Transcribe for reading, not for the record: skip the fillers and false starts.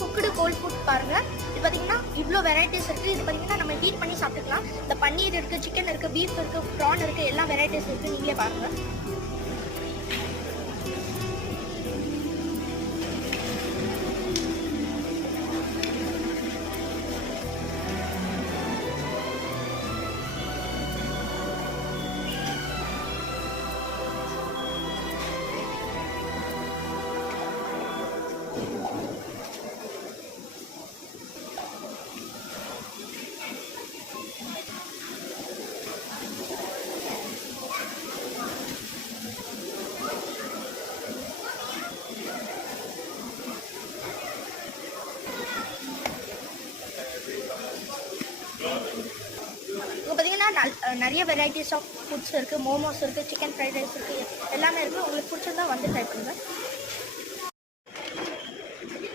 Cooked gold food பாருங்கள். இது பார்த்தீங்கன்னா இவ்வளோ வெரைட்டிஸ் இருக்குது. இது பார்த்தீங்கன்னா நம்ம ஹீட் பண்ணி சாப்பிட்டுக்கலாம். இந்த பன்னீர் இருக்குது, சிக்கன் இருக்குது, பீஃப் இருக்குது, ப்ரான் இருக்குது, எல்லா வெரைட்டிஸ் இருக்குது. நீங்களே பாருங்கள். இங்கே பார்த்தீங்கன்னா நிறைய வெரைட்டிஸ் ஆஃப் ஃபுட்ஸ் இருக்குது. மோமோஸ் இருக்குது, சிக்கன் ஃப்ரைட் ரைஸ் இருக்குது, எல்லாமே இருக்குது. உங்களுக்கு பிடிச்சிருந்தா வந்து ட்ரை பண்ணுங்கள்.